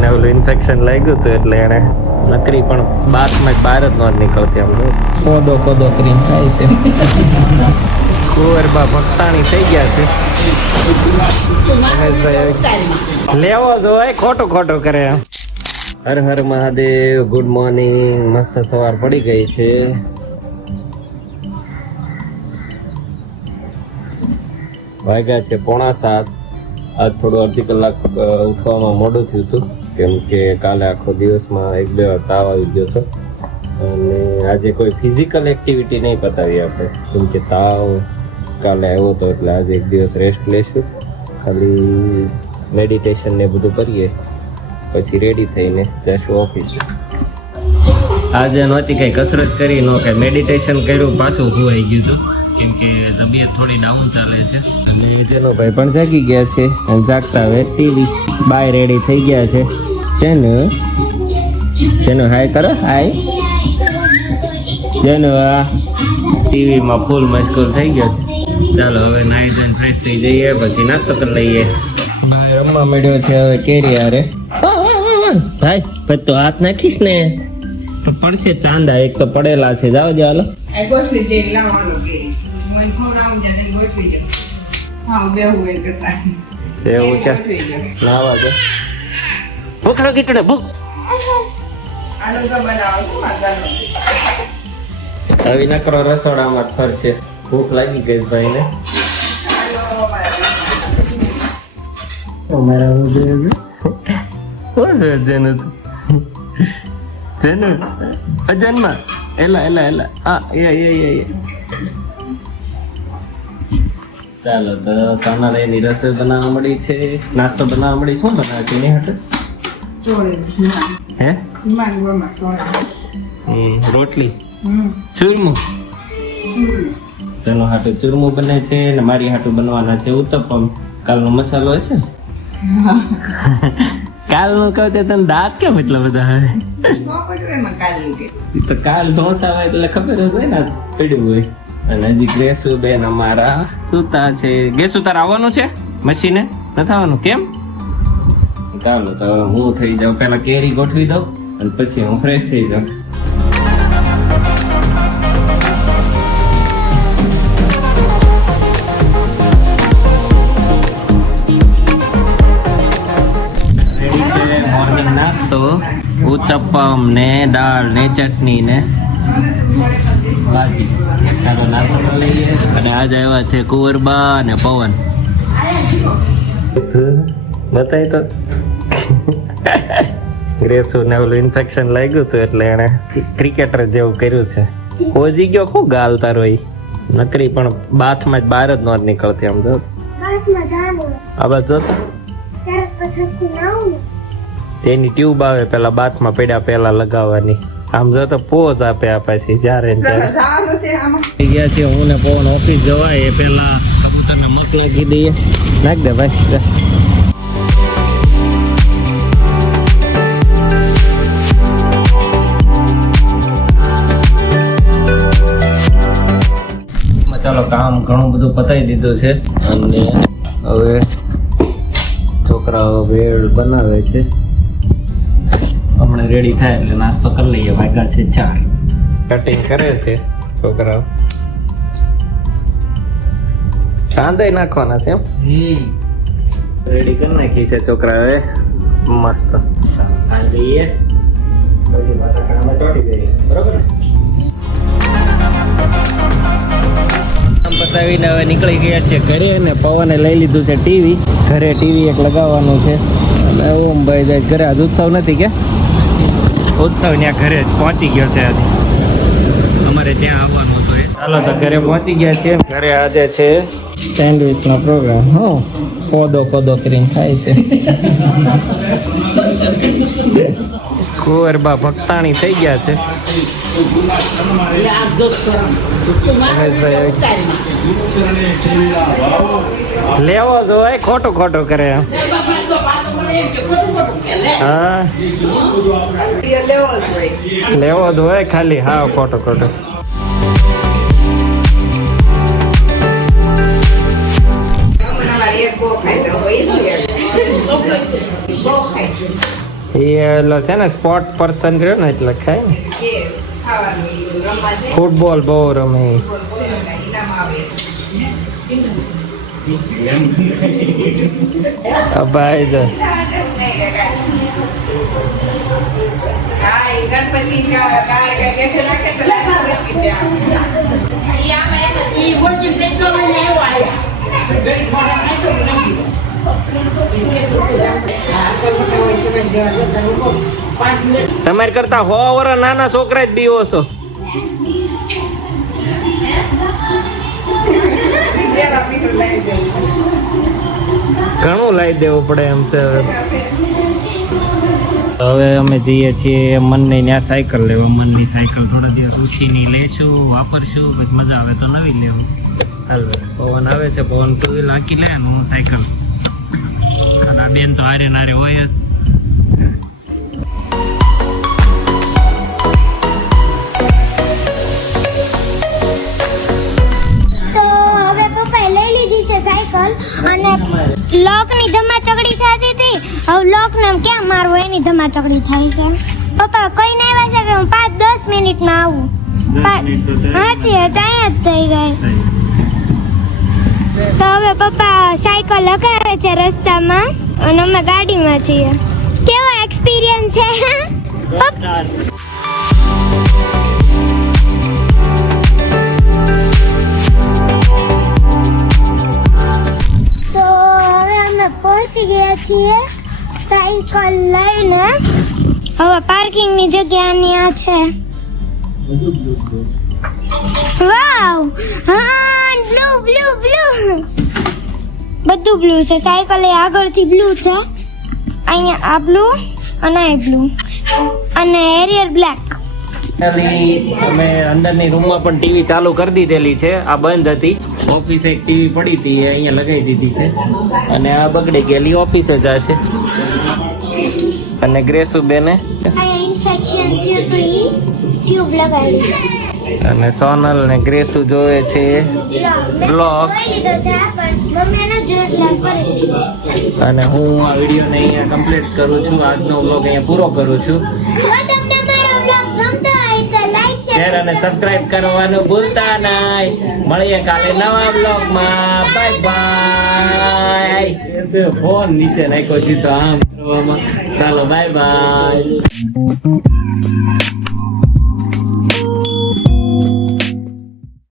ને ઓલું ઇન્ફેક્શન લાગ્યું હતું એટલે એને નકરી પણ બાથમાં બહાર જ ન નીકળતી આમ કોદો કરીને થાય છે. કુંવરબા ભક્તાણી થઈ ગયા છે. લેવો જોઈએ ખોટું કરે. હર હર મહાદેવ. Good morning. મસ્ત સવાર પડી ગઈ છે. વાગ્યા છે 6:45. આજ થોડું અડધી કલાક ઉઠવામાં મોડું થયું હતું કેમ કે કાલે આખો દિવસમાં 1-2 વાર તાવ આવી ગયો હતો અને આજે કોઈ ફિઝિકલ એક્ટિવિટી નહીં પતાવી આપણે કેમ કે તાવ કાલે આવ્યો હતો એટલે આજે એક દિવસ રેસ્ટ લઈશું. ખાલી મેડિટેશન ને બધું કરીએ પછી રેડી થઈને જઈશું ઓફિસ. આજે નહોતી કઈ કસરત કરી ન કઈ મેડિટેશન કર્યું પાછું સુવાઈ ગયું હતું કેમ કે તબિયત થોડી ડાઉન ચાલે છે અને જેનો ભાઈ પણ જાગી ગયા છે અને જાગતા હવે ટીવી બાય રેડી થઈ ગયા છે. જેનો હાય કરો હાય. જેનો આ ટીવીમાં ફૂલ મશગુલ થઈ ગયો છે. ચાલો હવે નાઈ ધોઈને ફ્રેશ થઈ જઈએ પછી નાસ્તો કરી લઈએ. રમવા મળ્યો છે હવે કેરી હારે. ભાઈ પછી તો હાથ નાખીશ ને તો પડશે ચાંદા. એક તો પડેલા છે. જાઓ હાલો. એવું છે. લાવા દે. ભૂખ લાગી તને ભૂખ. આવી નકરો રસોડામાં ફરશે. ભૂખ લાગી ગઈ ભાઈ ને. અજન્મા એલા હા એ ચાલો તો સોનાલયની રસોઈ બનાવવા મળી છે. નાસ્તો બનાવવા મળી. શું બનાવે છે એની હાટે? હે રોટલી ચૂરમું. તેનો હાટું ચૂરમું બને છે ને મારી હાટું બનવાના છે ઉત્તપમ. કાલનો મસાલો હશે. કાલનું કહું તે તને દાંત કેમ એટલા બધા આવે? તો કાલ ઢોસા આવે એટલે ખબર જ હોય ને પડ્યું હોય. અને હજી ગ્રેસુ બેન અમારા સુતા છે. ગેસુ તાર આવવાનું છે મશીને નથી આવવાનું કેમ? ચાલો તો હું થઈ જાઉં. પેલા કેરી ગોઠવી દઉં અને પછી હું ફ્રેશ થઈ જાઉં. મોર્નિંગ નાસ્તો ઉત્તપમ ને દાળ ને ચટણી ને ભાજી. ચાલો નાસ્તો લઈએ. અને આજે આવ્યા છે કુંવરબા અને પવન. બતાય તો ગ્રેસુ ને ઓલું ઇન્ફેક્શન લાગ્યું હતું એટલે એને ક્રિકેટર જેવું કર્યું છે. ઓજી ગયો ખૂબ ગાલ તારો. નકરી પણ બાથમાં જ બહાર જ ન નીકળતી. આમ જો આ બાજુ જોતા તેની ટ્યુબ આવે પેલા બાથમાં પડ્યા પેલા લગાવવાની. આમ જો તો પોઝ આપે પાછી જ્યારે ગયા છે. હું ને પવન ઓફિસ જવાય એ પેલા કબૂતરને મક નાખી દઈએ. નાખ દે ભાઈ. ચાલો કામ ઘણું બધું પતાવી દીધું છે અને હવે છોકરાઓ ભેળ બનાવે છે. હમણાં રેડી થાય એટલે નાસ્તો કરી લઈએ. વાગ્યા છે 4. કટિંગ કરે છે છોકરાઓ. કાંદા નાખવાના છે એમ. રેડી કરી નાખી છે છોકરાઓએ મસ્ત. ખાઈ લઈએ પછી બટાકામાં ચોટી દઈએ. બરોબર ને? બતાવીને હવે નીકળી ગયા છે ઘરે અને પવને લઈ લીધું છે ટીવી. ઘરે ટીવી એક લગાવવાનું છે અને ઓમ ભાઈ જાય ઘરે. આજ ઉત્સવ નથી કે ઉત્સવ ત્યાં ઘરે જ પહોંચી ગયો છે. આજે અમારે ત્યાં આવવાનું હતું. ચાલો તો ઘરે પહોંચી ગયા છીએ. ઘરે આજે છે સેન્ડવિચનો પ્રોગ્રામ. હું કોદો કરીને ખાય છે. કુંવરબા ભક્તાણી થઈ ગયા છે. લેવો જોઈએ ખોટું કરે. હા લેવો જ હોય ખાલી. હા ખોટું. એ એટલે છે ને સ્પોર્ટ પર્સન રહ્યો ને એટલે ખાય ને. ફૂટબોલ બહુ રમે. ભાઈ જો તમારે કરતા 100 વર્ષ નાના છોકરા જ બીવો છો. ઘણું લાવી દેવું પડે એમ છે. હવે અમે જઈએ છીએ મનની ત્યાં સાયકલ લેવા. મનની સાયકલ થોડા દિવસ ઉછીની લેશું, વાપરશું, પછી મજા આવે તો નવી લેવું. હાલ પવન આવે છે, પવન 2 વ્હીલ હાકી લે ને હું સાયકલ. અને આ બેન તો હારે નારે હોય જ. અને લોકની ધમાચકડી થતી હતી. હવે લોકને ક્યાં મારવું એની ધમાચકડી થાય છે. પપ્પા કઈ ના આવ્યા છે કે હું 5-10 મિનિટમાં આવું. હાજી ત્યાં જ થઈ ગઈ. તો હવે પપ્પા સાયકલ લગાવે છે રસ્તામાં અને અમે ગાડીમાં છીએ. કેવો એક્સપિરિયન્સ છે પપ્પા? પહોંચી ગયા છીએ સાયકલ લઈને. હવે પાર્કિંગની જગ્યા ત્યાં છે. વાવ, હા બ્લુ બ્લુ બ્લુ, બધું બ્લુ છે. સાયકલ એ આગળથી બ્લુ છે. અહીંયા આ બ્લુ અને આ બ્લુ અને એરિયર બ્લેક. અમે અંદરની રૂમમાં પણ ટીવી ચાલુ કરી દીધેલી છે. આ બંધ હતી. ઓફિસે એક ટીવી પડી હતી, એ અહીંયા લગાવી દીધી છે. અને આ બગડી ગયેલી ઓફિસે જશે. અને ગ્રેસુ બેને ઇન્ફેક્શન થયું તો ઈ ટ્યુબ લગાડી. અને સોનલ ને ગ્રેસુ જોવે છે બ્લોગ. અને હું આ વિડીયોને અહીંયા કમ્પ્લીટ કરું છું. આજનો બ્લોગ અહીંયા પૂરો કરું છું. શેર અને સબસ્ક્રાઇબ કરવાનું ભૂલતા નહીં. મળીએ કાલે નવા બ્લોગમાં. Bye bye. ફોન નીચે નાખ્યો છે તો આમ કરવામાં. ચાલો બાય બાય.